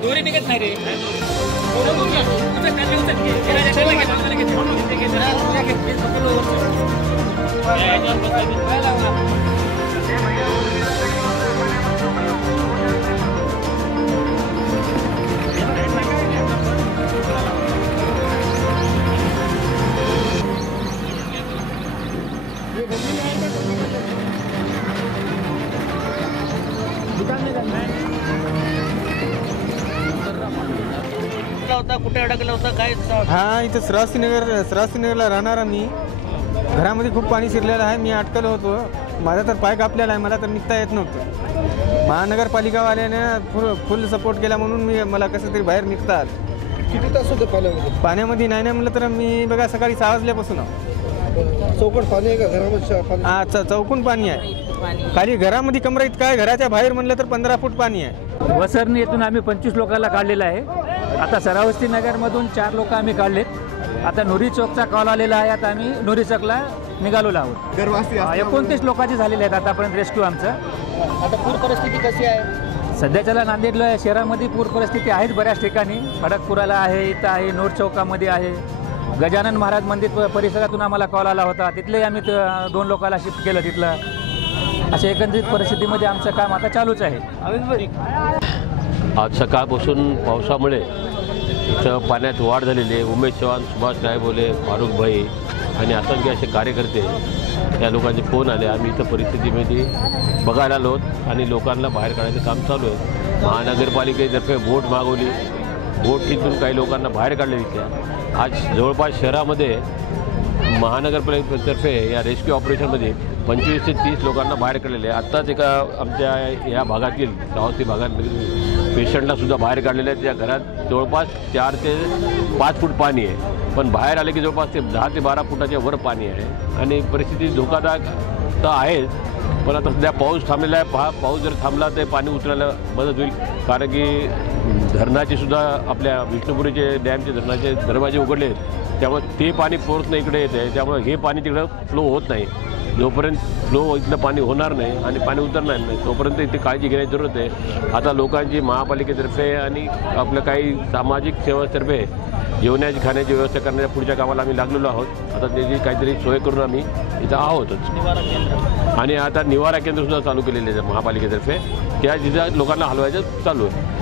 दोरी निघत नाही रे. होता कुठे अडकला होता काय? हा, इथं श्रावस्तीनगरला राहणार मी. घरामध्ये खूप पाणी शिरलेलं आहे. मी अटकलो होतो. माझा तर पाय कापलेला आहे. मला तर निघता येत नव्हतं. महानगरपालिकावाल्याने फुल सपोर्ट केला म्हणून मला कसं तरी बाहेर निघता आलं. किती तास होते पाण्यामध्ये नाही म्हणलं तर मी बघा सकाळी 6 वाजल्यापासून. चौकट पाणी आहे का घरामध्ये? हा, चौकून पाणी आहे. खाली घरामध्ये कमरा इतका आहे. घराच्या बाहेर म्हणलं तर 15 फूट पाणी आहे. वसरणी येथून आम्ही 25 लोकांना काढलेलं आहे. आता श्रावस्ती नगरमधून 4 लोक आम्ही काढलेत. आता नुरी चौकचा कॉल आलेला आहे. आता आम्ही नुरी चौकला निघालेलो आहोत. 29 लोकांचे झालेले आहेत आतापर्यंत रेस्क्यू आमचं. आता पूर परिस्थिती कशी आहे? सध्याच्याला नांदेड शहरामध्ये पूर परिस्थिती आहेच बऱ्याच ठिकाणी. खडकपुराला आहे, इथं आहे, नूर चौकामध्ये आहे. गजानन महाराज मंदिर परिसरातून आम्हाला कॉल आला होता. तिथले आम्ही 2 लोकांना शिफ्ट केलं तिथलं. अशा एकंदरीत परिस्थितीमध्ये आमचं काम आता चालूच आहे. आज सकाळपासून पावसामुळे इथं पाण्यात वाढ झालेली आहे. उमेश चव्हाण, सुभाष रायबोले, फारुख भाई आणि असंख्य असे कार्यकर्ते या लोकांचे फोन आले. आम्ही इथं परिस्थितीमध्ये बघायला आलो आणि लोकांना बाहेर काढायचं काम चालू आहे. महानगरपालिकेतर्फे बोट मागवली. बोट तिथून काही लोकांना बाहेर काढले तिथे. आज जवळपास शहरामध्ये महानगरपालिकेतर्फे या रेस्क्यू ऑपरेशनमध्ये 25 ते 30 लोकांना बाहेर काढलेले आहे. आत्ताच एका आमच्या या भागातील श्रावस्ती भागातील पेशंटलासुद्धा बाहेर काढलेले आहेत. त्या घरात जवळपास 4 ते 5 फूट पाणी आहे. पण बाहेर आले की जवळपास ते 10 ते 12 फुटाच्या वर पाणी आहे. आणि परिस्थिती धोकादायक तर आहेच. पण आता सध्या पाऊस थांबलेला आहे. पाऊस जर थांबला तर पाणी उतरायला मदत होईल. कारण की धरणाचे सुद्धा आपल्या विष्णुपुरीचे डॅमचे धरणाचे दरवाजे उघडले आहेत. त्यामुळे ते पाणी फोर्सनं इकडे येत आहे. त्यामुळे हे पाणी तिकडं फ्लो होत नाही. जोपर्यंत फ्लो इथलं पाणी होणार नाही आणि पाणी उतरणार नाही तोपर्यंत इथे काळजी घेण्याची जरूरत आहे. आता लोकांची महापालिकेतर्फे आणि आपलं काही सामाजिक सेवातर्फे जेवणाची खाण्याची व्यवस्था करण्याच्या पुढच्या कामाला आम्ही लागलेलो आहोत. आता त्याची काहीतरी सोय करून आम्ही इथं आहोतच. आणि आता निवारा केंद्रसुद्धा चालू केलेले आहे महापालिकेतर्फे. त्या जिथं लोकांना हलवायचं चालू आहे.